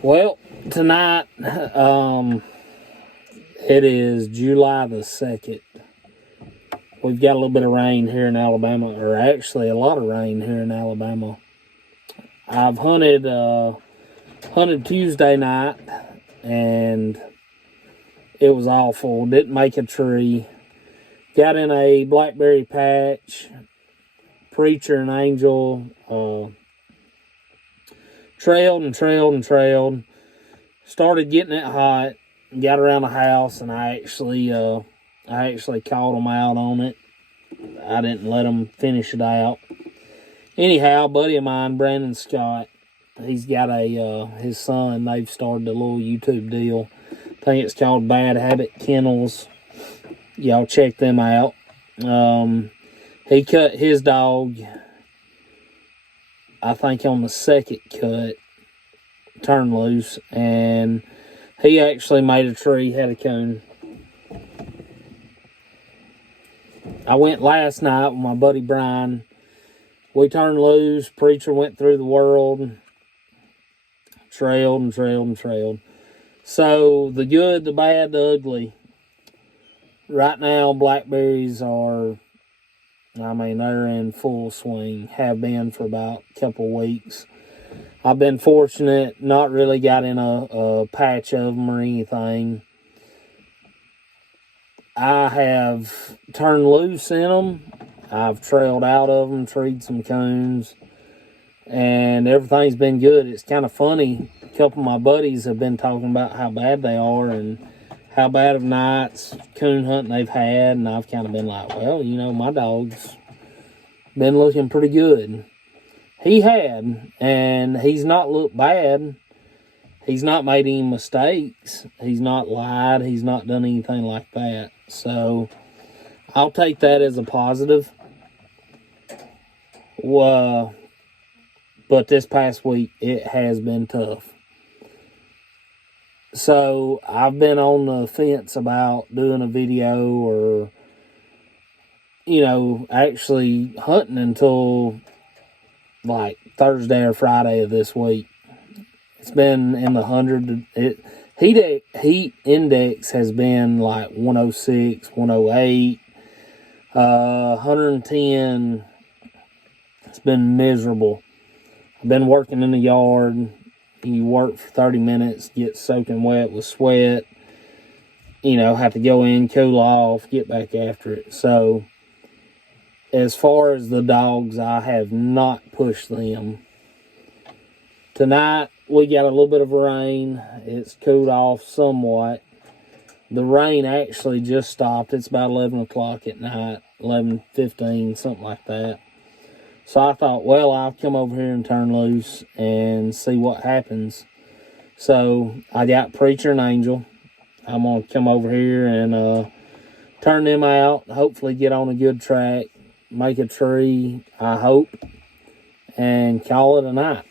Well, tonight, it is July the 2nd. We've got a little bit of rain here in Alabama, or actually a lot of rain here in Alabama. I've hunted Tuesday night, and it was awful. Didn't make a tree. Got in a blackberry patch. Preacher and Angel trailed and trailed and trailed. Started getting it hot. Got around the house, and I actually called them out on it. I didn't let them finish it out. Anyhow, a buddy of mine, Brandon Scott, he's got his son, they've started a little YouTube deal. I think it's called Bad Habit Kennels. Y'all check them out. He cut his dog, I think on the second cut, turned loose, and he actually made a tree, had a coon. I went last night with my buddy Brian. We turned loose. Preacher went through the world. Trailed and trailed and trailed. So, the good, the bad, the ugly. Right now, blackberries are, they're in full swing. Have been for about a couple of weeks. I've been fortunate, not really got in a patch of them or anything. I have turned loose in them. I've trailed out of them, treed some coons, and everything's been good. It's kind of funny. A couple of my buddies have been talking about how bad they are and how bad of nights coon hunting they've had, and I've kind of been like, well, my dog's been looking pretty good. He had, and he's not looked bad. He's not made any mistakes. He's not lied. He's not done anything like that. So, I'll take that as a positive. But this past week, it has been tough. So, I've been on the fence about doing a video or, actually hunting until like Thursday or Friday of this week. It's been in the 100. Heat index has been like 106, 108, 110. It's been miserable. I've been working in the yard. You work for 30 minutes, get soaking wet with sweat. Have to go in, cool off, get back after it. So, as far as the dogs, I have not pushed them. Tonight, we got a little bit of rain. It's cooled off somewhat. The rain actually just stopped. It's about 11 o'clock at night, 11:15, something like that. So I thought, well, I'll come over here and turn loose and see what happens. So I got Preacher and Angel. I'm going to come over here and turn them out, hopefully get on a good track, make a tree, I hope, and call it a night.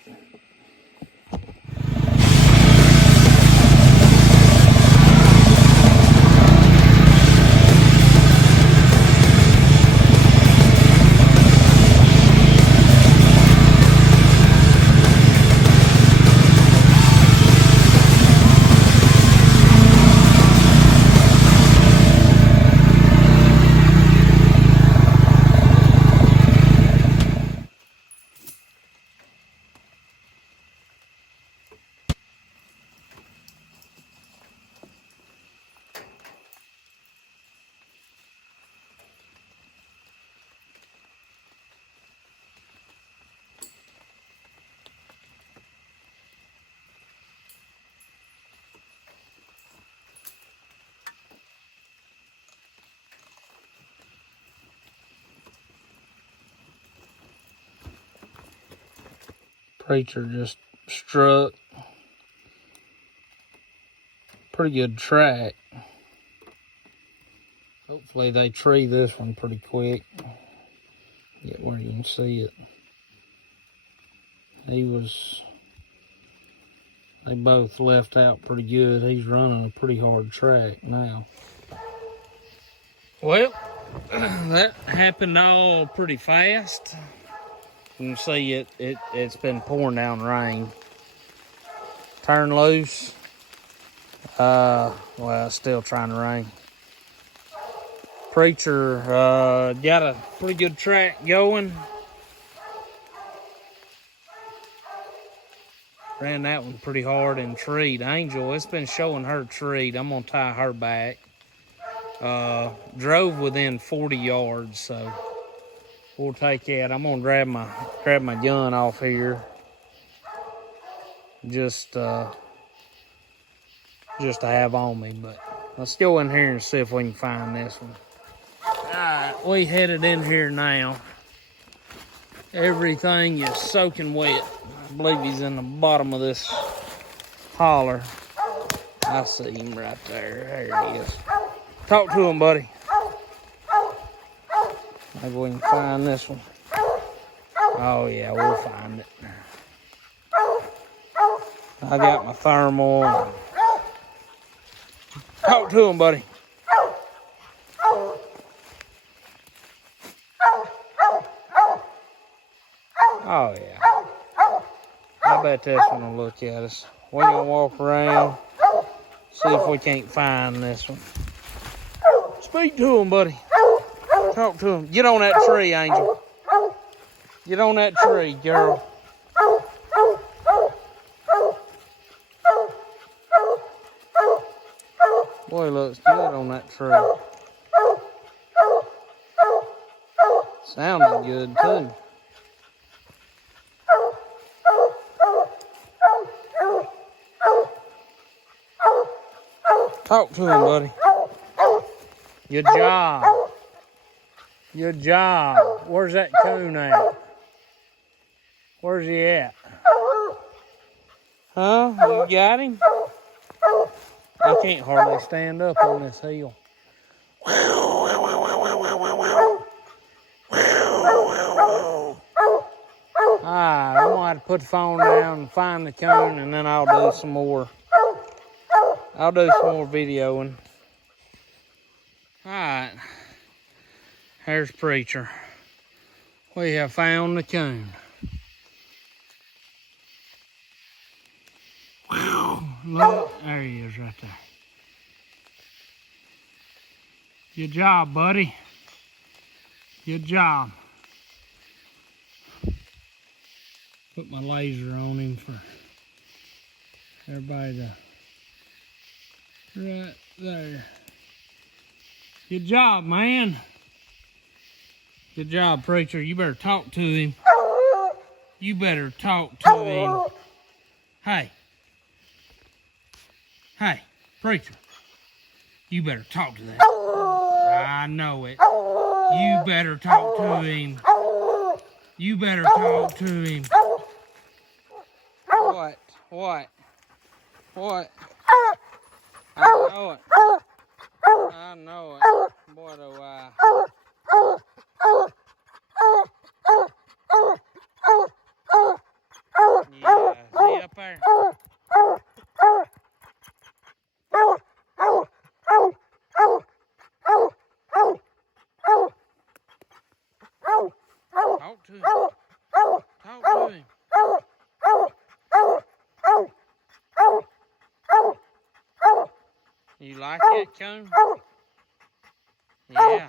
Preacher just struck. Pretty good track. Hopefully they tree this one pretty quick. Get where you can see it. They both left out pretty good. He's running a pretty hard track now. Well, that happened all pretty fast. You can see it's been pouring down rain. Turn loose. Well, it's still trying to rain. Preacher got a pretty good track going. Ran that one pretty hard and treed. Angel, it's been showing her treed. I'm gonna tie her back. Drove within 40 yards, so we'll take that. I'm gonna grab my gun off here. Just to have on me, but let's go in here and see if we can find this one. Alright, we headed in here now. Everything is soaking wet. I believe he's in the bottom of this holler. I see him right there. There he is. Talk to him, buddy. Maybe we can find this one. Oh yeah, we'll find it. I got my thermal. Talk to him, buddy. Oh yeah. I bet this one will look at us. We're gonna walk around, see if we can't find this one. Speak to him, buddy. Talk to him. Get on that tree, Angel. Get on that tree, girl. Boy, he looks good on that tree. Sounding good, too. Talk to him, buddy. Good job. Good job. Where's that coon at? Where's he at? Huh? You got him? I can't hardly stand up on this hill. Alright, I'm gonna have to put the phone down and find the coon, and then I'll do some more. I'll do some more videoing. Alright. Here's Preacher. We have found the coon. Wow. Look, there he is right there. Good job, buddy. Good job. Put my laser on him for everybody to... Right there. Good job, man. Good job, Preacher. You better talk to him. You better talk to him. Hey. Hey, Preacher. You better talk to that. I know it. You better talk to him. You better talk to him. What? What? What? I know it. I know it. Boy, do I. Yeah, see up there? Talk to him. Talk to him. You like that, coon? Yeah.